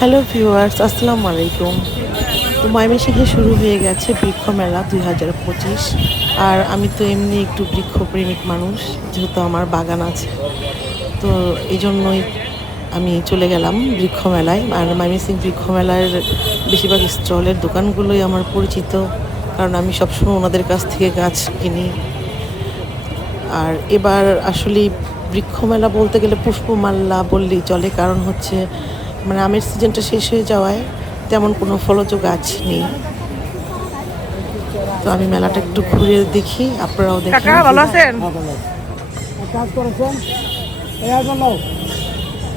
Hello viewers, আসসালামু আলাইকুম। তো ময়মনসিংহে শুরু হয়ে গেছে বৃক্ষ মেলা 2025। আর আমি তো এমনি একটু বৃক্ষপ্রেমিক মানুষ, যেহেতু আমার বাগান আছে, তো এই জন্যই আমি চলে গেলাম বৃক্ষ মেলায়। আর ময়মনসিংহ বৃক্ষ মেলার বেশিরভাগ স্টলের দোকানগুলোই আমার পরিচিত, কারণ আমি সবসময় ওনাদের কাছ থেকে গাছ কিনি। আর এবার আসলে বৃক্ষমেলা বলতে গেলে পুষ্পমাল্যা বললেই চলে, কারণ হচ্ছে মানে আমের সিজনটা শেষ হয়ে যাওয়ায় তেমন কোনো ফলজ গাছ নেই। তো আমি মেলাটা একটু ঘুরে দেখি, আপনারাও দেখেন। ভালো আছেন? কাজ করেছেন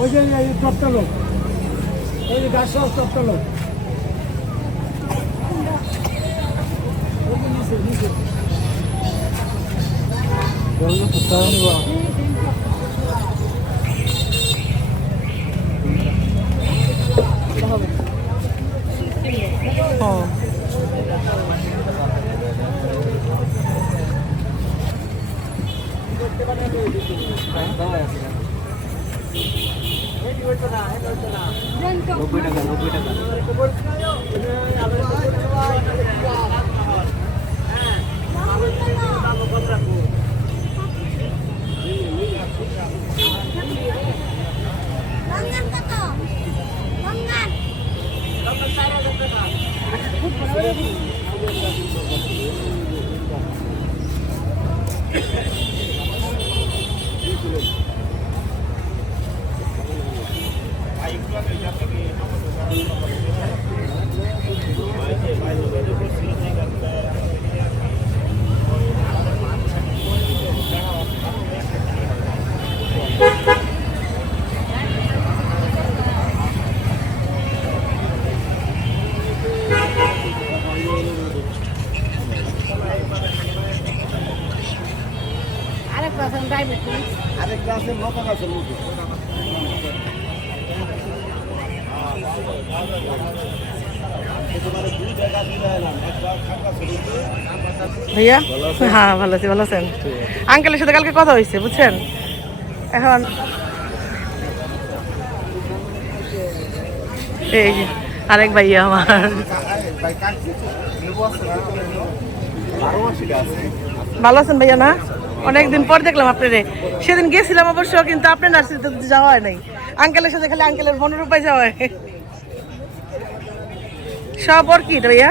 ওই যে টপটা লোক, ওই যে গাছ সহ টপটা লোক আরেকটা আছে লতা গাছের মতো। ভাইয়া, হ্যাঁ ভালো আছি। ভালো আছেন? আঙ্কেলের সাথে কালকে কথা হয়েছে, বুঝছেন। এখন এই যে আরেক ভাইয়া আমার। ভালো আছেন ভাইয়া? না, অনেকদিন পর দেখলাম আপনারে। সেদিন গেছিলাম অবশ্য, কিন্তু আপনার নার্সারিতে যাওয়া হয় নাই। আঙ্কেলের সাথে খালি আঙ্কেলের মনের উপায় যাওয়া হয়। সব অর্কিড ভাইয়া।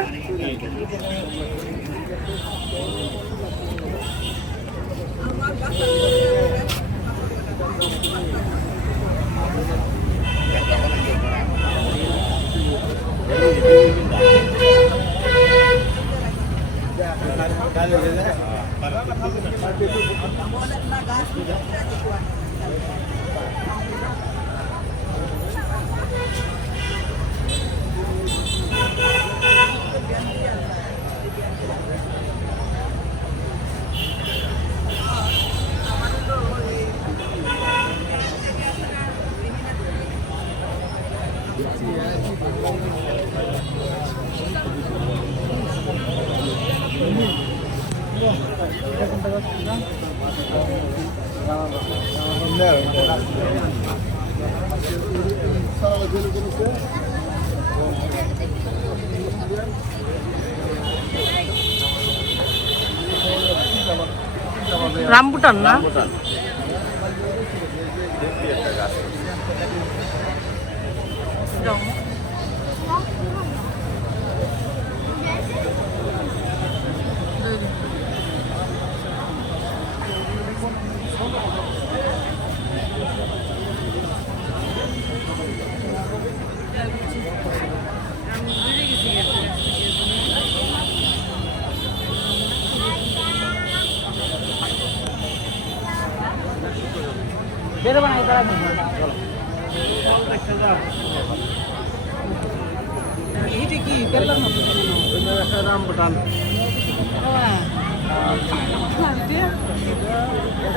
রামবুটান না?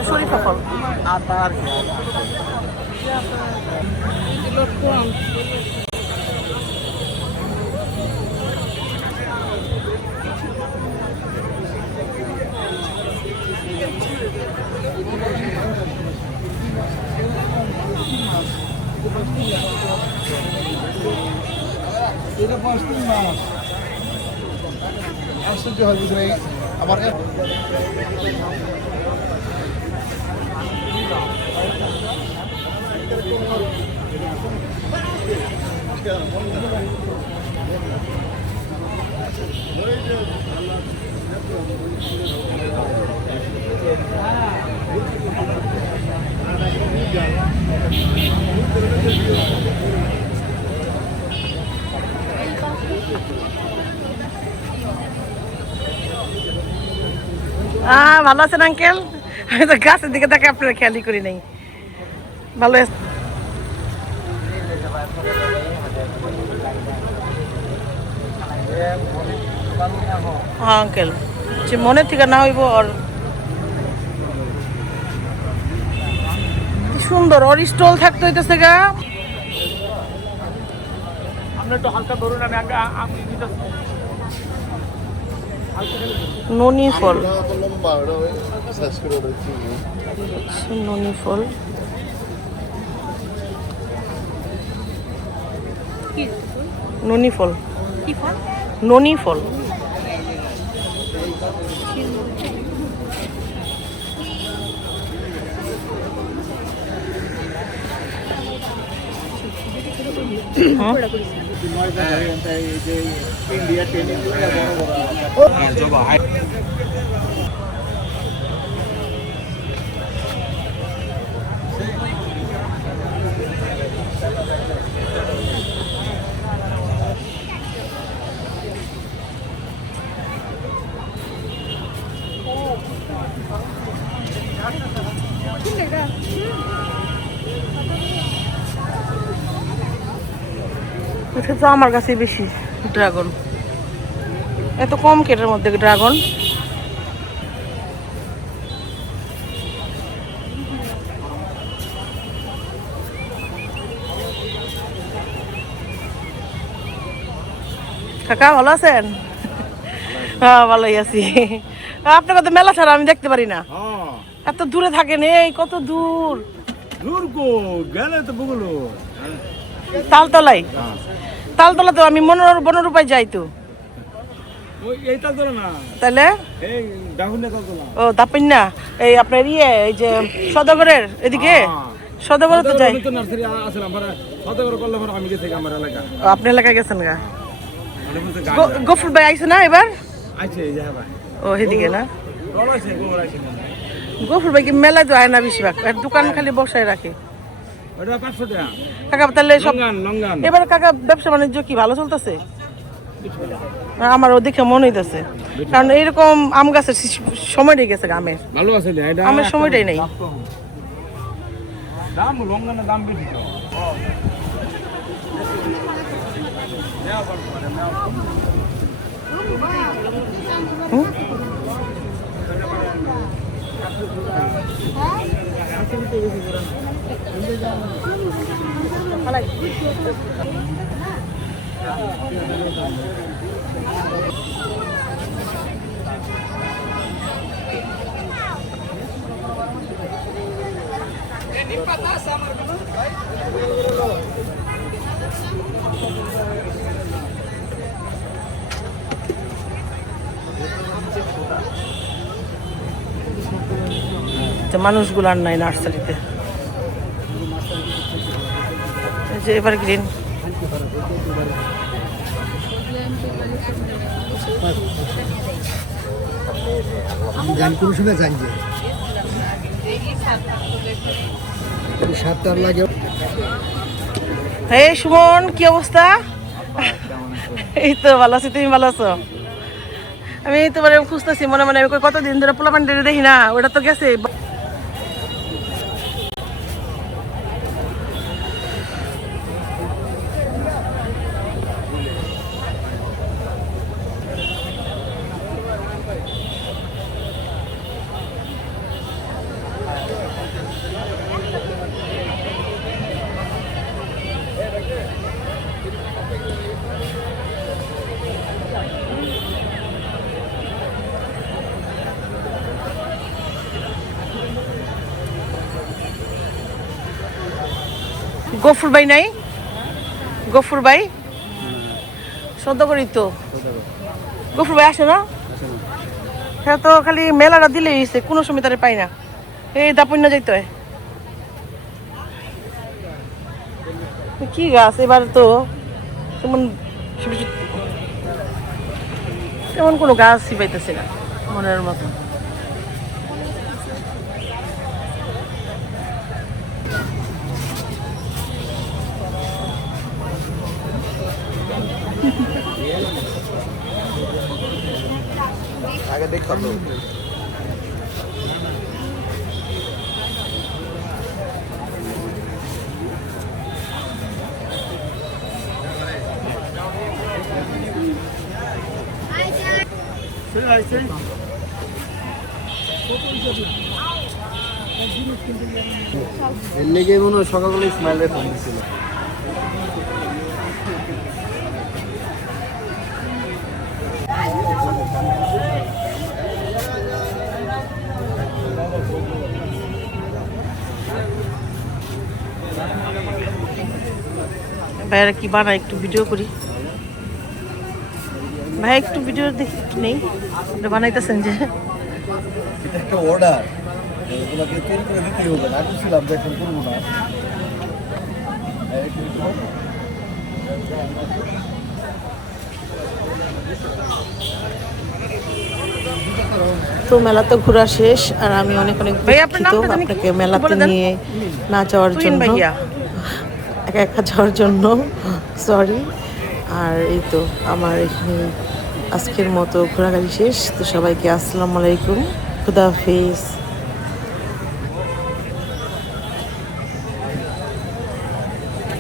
শরীফা ফল। এটা 5-3 মাস আশ্চর্য হয় বুঝলে আবার ভালো আছেন আঙ্কেল? আমি তো গাছের দিকে তাকে আপনারা খেয়ালই করি নাই। ভালো আছে? হ্যাঁ আঙ্কেল, যে মনের থেকে না হইব আর কি সুন্দর ওর স্টল থাকতে হইতেছে গা। আমরা একটু হালকা ধরুন আমি ননি ফল, lomba, no? Essas coroas. ননি ফল। ননি ফল, ননি ফল। এটা তো আমার কাছে বেশি ড্রাগন, এত কম কেটের মধ্যে ড্রাগন। কাকা ভালো আছেন? হ্যাঁ ভালোই আছি। আপনার তো মেলা ছাড়া আমি দেখতে পারি না, এত দূরে থাকেন। এই কত দূর, দূর গো গেলে তো বগুলো তালতলায়। তালতলা তো আমি বনরূপায় যাই তো। ওই এইটা ধরে না, তাহলে এই ডাহুনে কত না ও দাপিন না, এই আপনার এই যে সদাগরের এদিকে, সদাগরে তো যাই। তো নার্সারি আসলাম পরে সদাগর করলে পরে আমি গেছি আমার এলাকা। ও, আপনি এলাকায় গেছেন গা? মানে বলতে গাড়ি গফুর ভাই আইছে না এবার? আছে এই যে ভাই ও এদিকে না, রলাইছে গোবর আছে গফুর ভাই কি মেলায় তো আয় না বেশিরভাগ, আর দোকান খালি বসায় রাখে। ওটা 500 টাকা কাকা তাহলে সব লঙ্গান এবার কাকা ব্যবসা বাণিজ্য কি ভালো চলতেছে? আমারও দেখে মনে হইতেছে, কারণ এইরকম আম গাছের সময়টাই গেছে, আমের ভালো আছে এটা আমের সময়টাই নেই। দাম লঙ্গানের দাম বেশি তো। মানুষগুলো আর নাই নার্সারিতে। এই যে এবার গ্রিন, গান কোনো শুনে জান যে সাতটার লাগে। এই সুমন কি অবস্থা? এই তো ভালো আছি, তুমি ভালো আছো? আমি এই তো মানে খুঁজতেছি মনে মনে, কতদিন ধরে পোলাপান দেখি না, ওটা তো গেছে। গফুর ভাই নাই? গফুর ভাই সদ্য করি তো গফুর ভাই আসে না হ্যাঁ তো খালি মেলাটা দিলেই হয়েছে কোনো সময় তারে পাই না এই দাপন্য যাইতে হয় কি গাছ এবার তো তেমন তেমন কোনো গাছই পাইতেছি না মনের মতো আগে দেখতাম তো। এর লেগে মনে হয় সকালবেলা ইসমাইলের ফোন দিছিল। ভাইয়ারা কি বানায় একটু ভিডিও করি ভাই একটু ভিডিও দেখি একটু নেই এটা বানাইতেছেন যে এটা একটা অর্ডার, ওগুলোকে তৈরি করে দিতেই হবে। না করছিলাম যে এখন করবো না। তো মেলা তো ঘোরা শেষ আর আমি অনেক অনেক ভাই, আপনার দুঃখিত নামটা জানি কি? আপনাকে মেলাতে বলে দেন। নিয়ে না যাওয়ার তুইন জন্য, ভাইয়া একা একা যাওয়ার জন্য সরি। আর এই তো আমার এখানে আজকের মতো ঘোরাঘুরি শেষ। তো সবাইকে আসসালামু আলাইকুম, খুদা হাফেজ।